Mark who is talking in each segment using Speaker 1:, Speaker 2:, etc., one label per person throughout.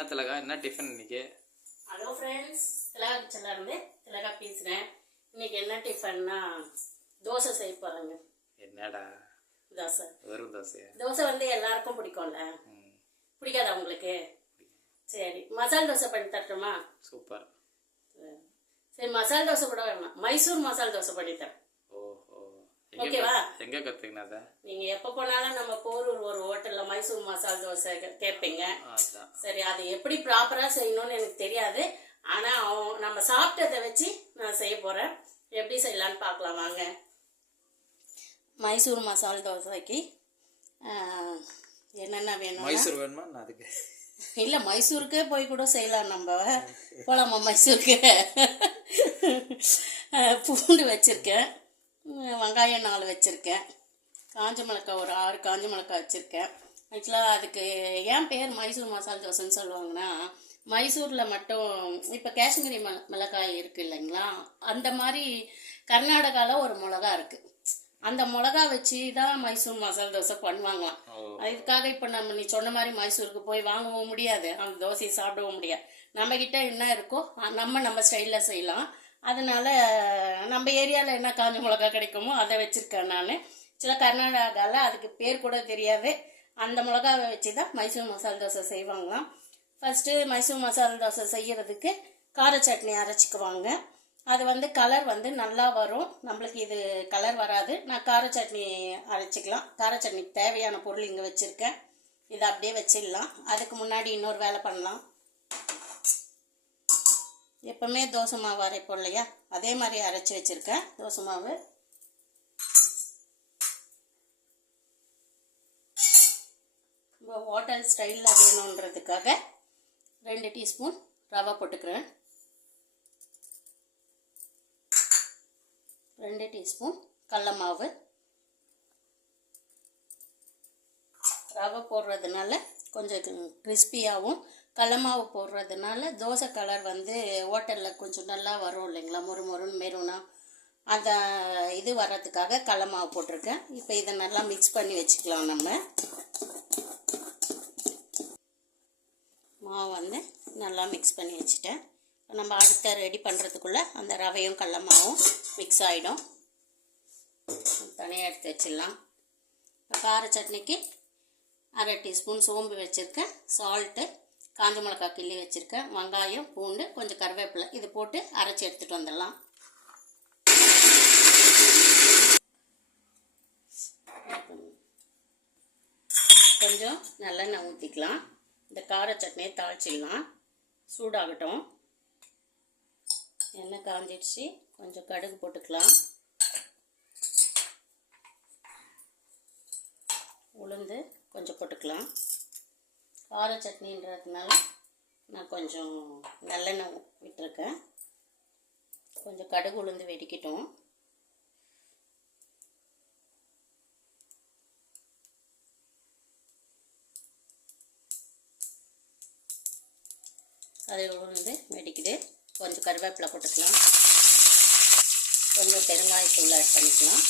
Speaker 1: என்ன திலகா? என்ன டிஃபன் இன்னைக்கு?
Speaker 2: ஹலோ ஃப்ரெண்ட்ஸ் திலகா கிச்சனில் இருந்து திலகா பேசுகிறேன் இன்னைக்கு என்ன டிஃபன்னா தோசை செய்ய போகிறேங்க
Speaker 1: என்னடா?
Speaker 2: தோசை.
Speaker 1: வெறும் தோசையா?
Speaker 2: தோசை வந்து எல்லாருக்கும் பிடிக்கும்ல. பிடிக்காதா உங்களுக்கு? சரி. மசால் தோசை பண்ணி தரட்டுமா?
Speaker 1: சூப்பர்.
Speaker 2: சரி மசால் தோசை கூட வேணாம். மைசூர் மசால் தோசை பண்ணி தரேன். ஓகேவா?
Speaker 1: எங்க கத்துக்கினத
Speaker 2: நீங்கள் எப்போ போனாலும் நம்ம போரூர் ஒரு ஹோட்டலில் மைசூர் மசால் தோசை கேட்பீங்க சரி அது எப்படி ப்ராப்பராக செய்யணும்னு எனக்கு தெரியாது. ஆனால் நம்ம சாப்பிட்டதை வச்சு நான் செய்ய போகிறேன் எப்படி செய்யலான்னு பார்க்கலாம் வாங்க. மைசூர் மசால் தோசைக்கு என்னென்ன வேணும்
Speaker 1: மைசூர் வேணுமா? அதுக்கு.
Speaker 2: இல்லை மைசூருக்கே போய் கூட செய்யலாம் நம்ம. போகலாமா மைசூருக்கு? பூண்டு வச்சுருக்கேன். வெங்காயம் நாலு வச்சுருக்கேன். காஞ்ச மிளகாய் ஒரு ஆறு காஞ்ச மிளகாய் வச்சுருக்கேன். ஆக்சுவலாக அதுக்கு ஏன் பேர் மைசூர் மசால் தோசைன்னு சொல்லுவாங்கன்னா மைசூரில் மட்டும் இப்போ காஷ்மீரி ம மிளகாய் இருக்குது இல்லைங்களா? அந்த மாதிரி கர்நாடகாவில் ஒரு மிளகா இருக்குது அந்த மிளகா வச்சு தான் மைசூர் மசால் தோசை பண்ணுவாங்களாம்.
Speaker 1: ஓ.
Speaker 2: இதுக்காக இப்போ நம்ம நீ சொன்ன மாதிரி மைசூருக்கு போய் வாங்கவும் முடியாது. அந்த தோசையை சாப்பிடவும் முடியாது. நம்ம கிட்ட என்ன இருக்கோ நம்ம நம்ம ஸ்டைலில் செய்யலாம். அதனால் நம்ம ஏரியாவில் என்ன காஞ்ச மிளகா கிடைக்குமோ அதை வச்சுருக்கேன் நான். சில கர்நாடகாவில் அதுக்கு பேர் கூட தெரியாது. அந்த மிளகாவை வச்சு தான் மைசூர் மசால் தோசை செய்வாங்களாம். ஃபஸ்ட்டு மைசூர் மசால் தோசை செய்கிறதுக்கு கார சட்னி அரைச்சிக்குவாங்க. அது வந்து கலர் வந்து நல்லா வரும். நம்மளுக்கு இது கலர் வராது. நான் கார சட்னி அரைச்சிக்கலாம். கார சட்னிக்கு தேவையான பொருள் இங்கே வச்சுருக்கேன். இதை அப்படியே வச்சிடலாம். அதுக்கு முன்னாடி இன்னொரு வேலை பண்ணலாம். எப்பவுமே தோசை மாவு அரைப்போம் இல்லையா? அதே மாதிரி அரைச்சி வச்சுருக்கேன். தோசை மாவு. இப்போ ஹோட்டல் ஸ்டைலில் வேணுன்றதுக்காக ரெண்டு டீஸ்பூன் ரவை போட்டுக்கிறேன். ரெண்டு டீஸ்பூன் கடல மாவு. ரவை போடுறதுனால கொஞ்சம் கிறிஸ்பியாகவும் கடல மாவு போடுறதுனால தோசை கலர் வந்து ஹோட்டலில் கொஞ்சம் நல்லா வரும் இல்லைங்களா? மொறு மொறுன்னு மெருனா. அந்த இது வர்றதுக்காக கடல மாவு போட்டிருக்கேன். இப்போ இதை நல்லா மிக்ஸ் பண்ணி வச்சுக்கலாம் நம்ம. மாவு வந்து நல்லா மிக்ஸ் பண்ணி வச்சுட்டேன். நம்ம அடுத்த ரெடி பண்ணுறதுக்குள்ளே அந்த ரவையும் கடல மாவும் மிக்ஸ் ஆகிடும் தனியாக எடுத்து வச்சிடலாம். கார சட்னிக்கு அரை டீஸ்பூன் சோம்பு வச்சுருக்கேன். சால்ட்டு காஞ்ச மிளகாய் கிள்ளி வச்சுருக்கேன் வெங்காயம் பூண்டு கொஞ்சம் கருவேப்பிலை. இது போட்டு அரைச்சி எடுத்துகிட்டு வந்துடலாம். கொஞ்சம் நல்லெண்ணெய் ஊற்றிக்கலாம் இந்த கார சட்னியை தாளிச்சிடலாம் சூடாகட்டும். எண்ணெய் காஞ்சிடுச்சு. கொஞ்சம் கடுகு போட்டுக்கலாம். உளுந்து கொஞ்சம் போட்டுக்கலாம். கார சட்னின்றதுனால நான் கொஞ்சம் நல்லெண்ணெய் விட்டுருக்கேன். கொஞ்சம் கடுகு உளுந்து வெடிக்கட்டும். அது உளுந்து வெடிக்குது. கொஞ்சம் கருவேப்பிலை போட்டுக்கலாம். கொஞ்சம் பெருங்காயத்தூள் ஆட் பண்ணிக்கலாம்.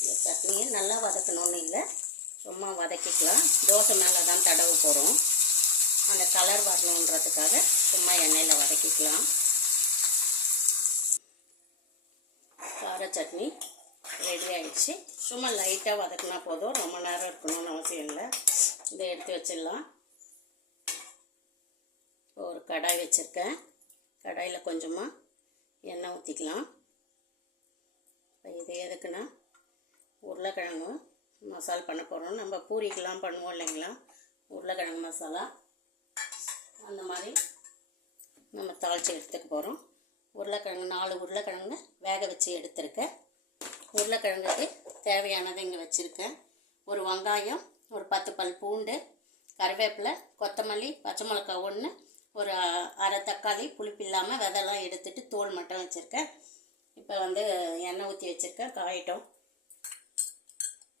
Speaker 2: இந்த சட்னியை நல்லா வதக்கணும்னு இல்லை. சும்மா வதக்கிக்கலாம். தோசை மேலே தான் தடவு போகிறோம் அந்த கலர் வரணுன்றதுக்காக சும்மா எண்ணெயில் வதக்கிக்கலாம். கார சட்னி ரெடி ஆகிடுச்சு சும்மா லைட்டாக வதக்கினா போதும். ரொம்ப நேரம் இருக்கணும்னு அவசியம் இல்லை. இதை எடுத்து வச்சிடலாம். ஒரு கடாய் வச்சுருக்கேன். கடாயில் கொஞ்சமாக எண்ணெய் ஊற்றிக்கலாம் இப்போ இது எதுக்குன்னா உருளைக்கிழங்கு மசால் பண்ண போகிறோம் நம்ம பூரிக்கெலாம் பண்ணுவோம் இல்லைங்களா? உருளைக்கிழங்கு மசாலா. அந்த மாதிரி நம்ம தாளித்து எடுத்துக்க போகிறோம் உருளைக்கிழங்கு நாலு உருளைக்கிழங்கு வேக வச்சு எடுத்திருக்கேன். உருளைக்கிழங்குக்கு தேவையானதை இங்கே வச்சுருக்கேன். ஒரு வெங்காயம் ஒரு பத்து பல் பூண்டு கருவேப்பிலை கொத்தமல்லி பச்சை மிளகா ஒன்று ஒரு அரை தக்காளி புளிப்பு இல்லாமல் விதெல்லாம் எடுத்துட்டு தோல் மட்டும் வச்சுருக்கேன். இப்போ வந்து எண்ணெய் ஊற்றி வச்சுருக்கேன். காயட்டும்.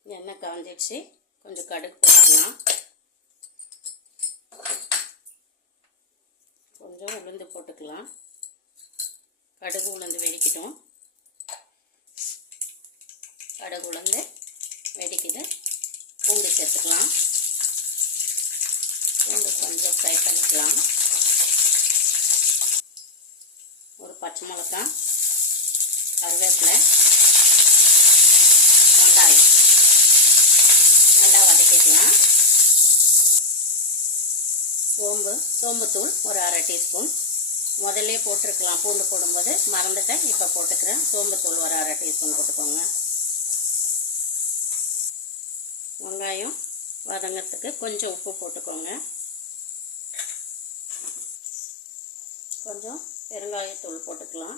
Speaker 2: எண்ணெய் காஞ்சிடுச்சு. கொஞ்சம் கடுகு போட்டுக்கலாம். கொஞ்சம் உளுந்து போட்டுக்கலாம். கடுகு உளுந்து வெடிக்கட்டும். கடுகு உளுந்து வெடிக்குது. பூண்டு சேர்த்துக்கலாம். பூண்டு கொஞ்சம் ஃப்ரை பண்ணிக்கலாம். ஒரு பச்சை மிளகாய் கருவேப்பிலை வெங்காயம் நல்லா சோம்பு சோம்புத்தூள் ஒரு அரை டீஸ்பூன். முதல்ல போட்டிருக்கலாம் பூண்டு போடும்போது. மறந்துட்டேன் இப்போ போட்டுக்கிறேன். சோம்புத்தூள் ஒரு அரை டீஸ்பூன் போட்டுக்கோங்க. வெங்காயம் வதங்கிறதுக்கு கொஞ்சம் உப்பு போட்டுக்கோங்க. கொஞ்சம் பெருங்காயத்தூள் போட்டுக்கலாம்.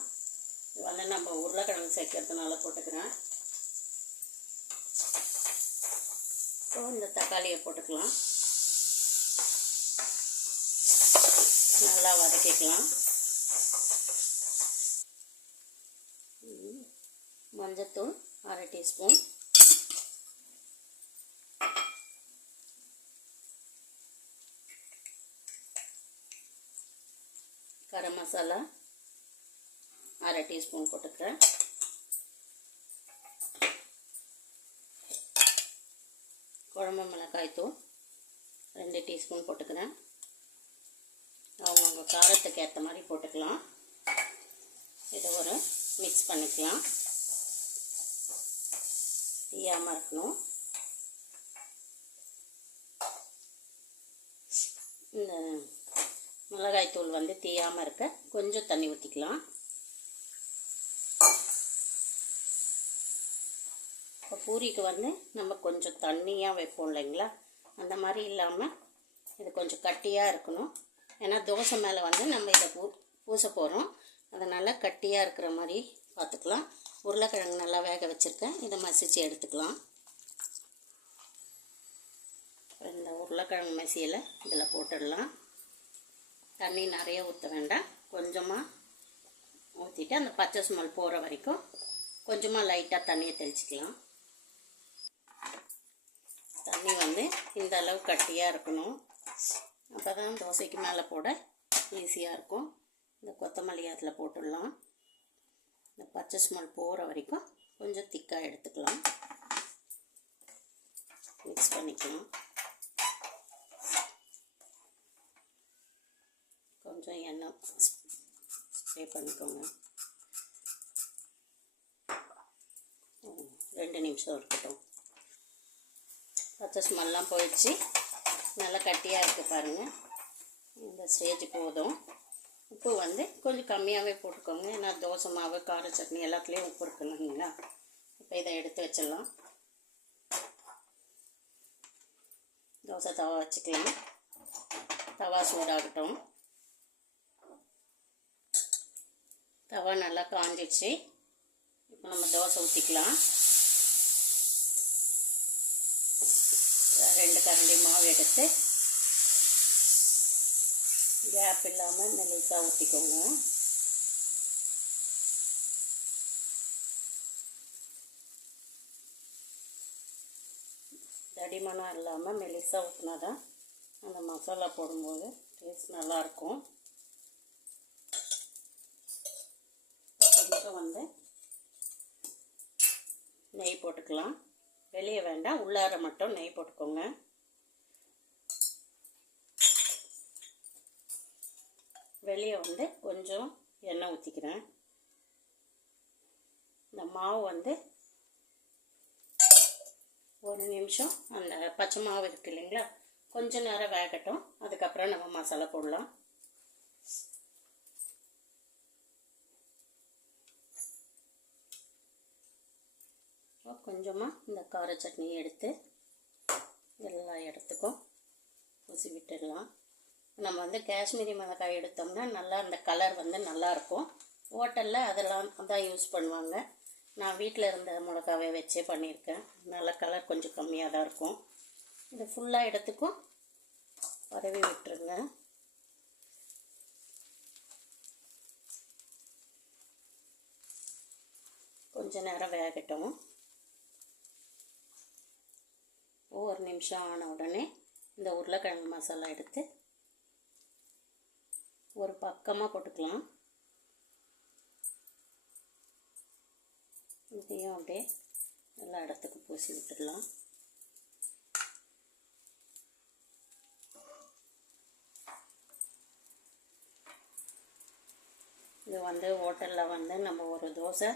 Speaker 2: இது வந்து நம்ம உருளைக்கிழங்கு சேர்க்கறதுனால போட்டுக்கிறேன். இப்போ இந்த தக்காளியை போட்டுக்கலாம். நல்லா வதக்கிக்கலாம். மஞ்சத்தூள் அரை டீஸ்பூன். கரம் மசாலா அரை டீஸ்பூன் போட்டுக்கிறேன். குழம்பு மிளகாய் தூள் ரெண்டு டீஸ்பூன் போட்டுக்கிறேன். அவங்கவுங்க காரத்துக்கு ஏற்ற மாதிரி போட்டுக்கலாம். இதை ஒரு மிக்ஸ் பண்ணிக்கலாம். தீயாமல் இருக்கணும். இந்த மிளகாய் தூள் வந்து தீயாமல் இருக்க கொஞ்சம் தண்ணி ஊற்றிக்கலாம் பூரிக்கு வந்து நம்ம கொஞ்சம் தண்ணியாக வைப்போம் இல்லைங்களா? அந்த மாதிரி இல்லாமல் இது கொஞ்சம் கட்டியாக இருக்கணும். ஏன்னா தோசை மேலே வந்து நம்ம இதை பூ பூச போகிறோம் அதனால் கட்டியாக இருக்கிற மாதிரி பார்த்துக்கலாம். உருளைக்கிழங்கு நல்லா வேக வச்சுருக்கேன். இதை மசிச்சு எடுத்துக்கலாம். இந்த உருளைக்கிழங்கு மசியில் இதில் போட்டுடலாம். தண்ணி நிறைய ஊற்ற வேண்டாம். கொஞ்சமாக ஊற்றிட்டு அந்த பச்சை ஸ்மெல் போகிற வரைக்கும் கொஞ்சமாக லைட்டாக தண்ணியை தெளிச்சிக்கலாம். தண்ணி வந்து இந்த அளவு கட்டியாக இருக்கணும். அப்போ தான் தோசைக்கு மேலே போட ஈஸியாக இருக்கும். இந்த கொத்தமல்லி அதில் போட்டுடலாம். இந்த பச்சை ஸ்மெல் போகிற வரைக்கும் கொஞ்சம் திக்காக எடுத்துக்கலாம். மிக்ஸ் பண்ணிக்கலாம். கொஞ்சம் எண்ணெய் ஸ்ப்ரே பண்ணிக்கோங்க. ரெண்டு நிமிஷம் இருக்கட்டும். பச்சை ஸ்மெல்லாம் போயிடுச்சு. நல்லா கட்டியாக இருக்குது பாருங்கள் இந்த ஸ்டேஜ் போதும். உப்பு வந்து கொஞ்சம் கம்மியாகவே போட்டுக்கோங்க. ஏன்னா தோசை மாவு கார சட்னி எல்லாத்துலேயும் உப்பு இருக்கணும் இல்லைங்களா? இப்போ இதை எடுத்து வச்சிடலாம். தோசை தவா வச்சுக்கலாம். தவா சூடாகட்டும். தவா நல்லா காஞ்சிடுச்சு. இப்போ நம்ம தோசை ஊற்றிக்கலாம் ரெண்டு கரண்டி மாவு எடுத்து கேப் இல்லாமல் மெலிசாக ஊற்றிக்கோங்க தடிமனம் இல்லாமல் மெலிசாக ஊற்றினா தான் அந்த மசாலா போடும்போது டேஸ்ட் நல்லாயிருக்கும். கொஞ்சம் வந்து நெய் போட்டுக்கலாம். வெளியே வேண்டாம் உள்ளார மட்டும் நெய் போட்டுக்கோங்க. வெளியே வந்து கொஞ்சம் எண்ணெய் ஊற்றிக்கிறேன் இந்த மாவு வந்து ஒரு நிமிஷம் அந்த பச்சை மாவு இருக்கு இல்லைங்களா? கொஞ்ச நேரம் வேகட்டும். அதுக்கப்புறம் நம்ம மசாலா போடலாம். கொஞ்சமாக இந்த கார சட்னியை எடுத்து எல்லா இடத்துக்கும் பூசி விட்டுடலாம். நம்ம வந்து காஷ்மீரி மிளகாய் எடுத்தோம்னா நல்லா அந்த கலர் வந்து நல்லாயிருக்கும் ஹோட்டலில் அதெல்லாம் தான் யூஸ் பண்ணுவாங்க. நான் வீட்டில் இருந்த மிளகாவை வச்சே பண்ணியிருக்கேன். நல்ல கலர் கொஞ்சம் கம்மியாக தான் இருக்கும். இது ஃபுல்லாக இடத்துக்கும் பரவி விட்டுருங்க. கொஞ்ச நேரம் வேகட்டும். ஒரு நிமிஷம் ஆன உடனே இந்த உருளைக்கிழங்கு மசாலா எடுத்து ஒரு பக்கமாக போட்டுக்கலாம். இதையும் அப்படியே எல்லா இடத்துக்கும் பூசி விட்டுடலாம். இது வந்து ஹோட்டலில் வந்து நம்ம ஒரு தோசை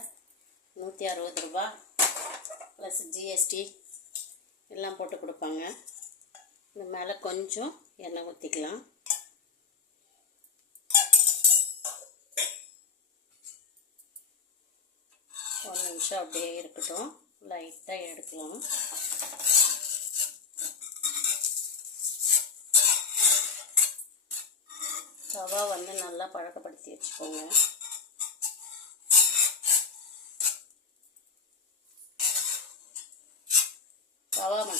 Speaker 2: நூற்றி அறுபது ரூபா ப்ளஸ் ஜிஎஸ்டி எல்லாம் போட்டு கொடுப்பாங்க. இந்த மேலே கொஞ்சம் எண்ணெய் ஊற்றிக்கலாம் ஒரு நிமிஷம் அப்படியே இருக்கட்டும். லைட்டாக எடுக்கலாம். தவா வந்து நல்லா பழக்கப்படுத்தி வச்சுக்கோங்க.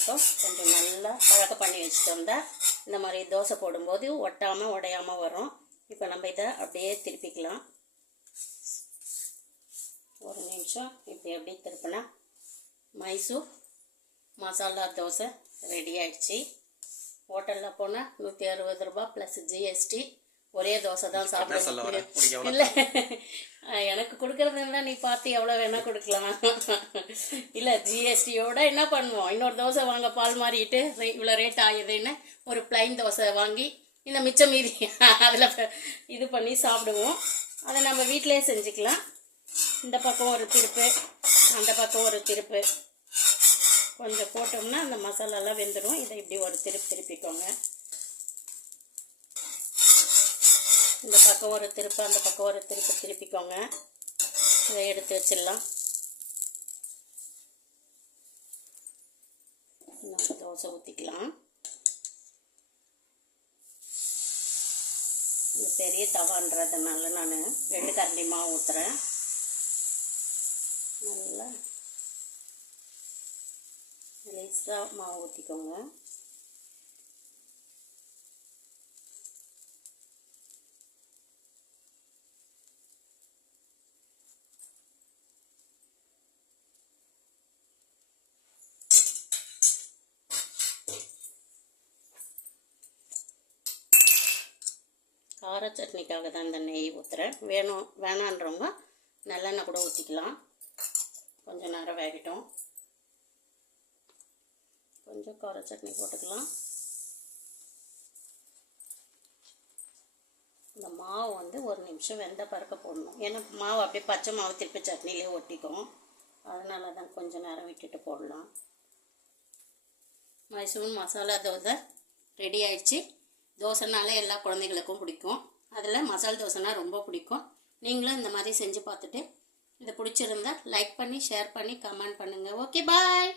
Speaker 2: மட்டும் கொஞ்சம் நல்லா பழக்கம் பண்ணி வச்சுட்டு வந்தால் இந்த மாதிரி தோசை போடும்போது ஒட்டாமல் உடையாமல் வரும். இப்போ நம்ம இதை அப்படியே திருப்பிக்கலாம். ஒரு நிமிஷம். இப்படி அப்படியே திருப்பினா மைசூர் மசாலா தோசை ரெடி ஆயிடுச்சு. ஹோட்டலில் போனால் நூற்றி அறுபது ரூபா ப்ளஸ் ஜிஎஸ்டி ஒரே தோசை தான் சாப்பிட
Speaker 1: சொல்ல வர?
Speaker 2: முடியும்.
Speaker 1: உனக்கு எவ்வளவு
Speaker 2: இல்லை எனக்கு கொடுக்குறதுன்னா நீ பார்த்து எவ்வளோ வேணால் கொடுக்கலாம். இல்லை ஜிஎஸ்டியோட என்ன பண்ணுவோம்? இன்னொரு தோசை வாங்க பால் மாறிட்டு இவ்வளோ ரேட் ஆகுதுன்னு ஒரு பிளைன் தோசை வாங்கி இந்த மிச்சம் மீதி அதில் இது பண்ணி சாப்பிடுவோம். அதை நம்ம வீட்டிலே செஞ்சுக்கலாம். இந்த பக்கம் ஒரு திருப்பு அந்த பக்கம் ஒரு திருப்பு. கொஞ்சம் போட்டோம்னா அந்த மசாலாலாம் வெந்துடும் இதை இப்படி ஒரு திருப்பு திருப்பிக்கோங்க. இந்த பக்கம் ஒரு திருப்பு அந்த பக்கம் ஒரு திருப்பு திருப்பிக்கோங்க. இதை எடுத்து வச்சிடலாம். நம்ம தோசை ஊற்றிக்கலாம் இந்த பெரிய தவான்றதுனால நான் ரெண்டு கரண்டி மாவு ஊற்றுறேன் நல்லா லேசாக மாவு ஊற்றிக்கோங்க கார சட்னிக்காக தான் இந்த நெய் ஊற்றுறேன் வேணும் வேணான்றவங்க நல்லெண்ணெய் கூட ஊற்றிக்கலாம் கொஞ்சம் நேரம் வேகட்டும். கொஞ்சம் கார சட்னி போட்டுக்கலாம். இந்த மாவு வந்து ஒரு நிமிஷம் வெந்த பறக்க போடணும். ஏன்னா மாவு அப்படியே பச்சை மாவு திருப்பி சட்னிலே ஒட்டிக்கும். அதனால தான் கொஞ்சம் நேரம் விட்டுட்டு போடலாம். மைசூர் மசாலா தோசை ரெடி ஆயிடுச்சு. தோசைனாலே எல்லா குழந்தைகளுக்கும் பிடிக்கும். அதில் மசால் தோசைனா ரொம்ப பிடிக்கும். நீங்களும் இந்த மாதிரி செஞ்சு பார்த்துட்டு இது பிடிச்சிருந்தா லைக் பண்ணி ஷேர் பண்ணி கமெண்ட் பண்ணுங்கள் ஓகே பாய்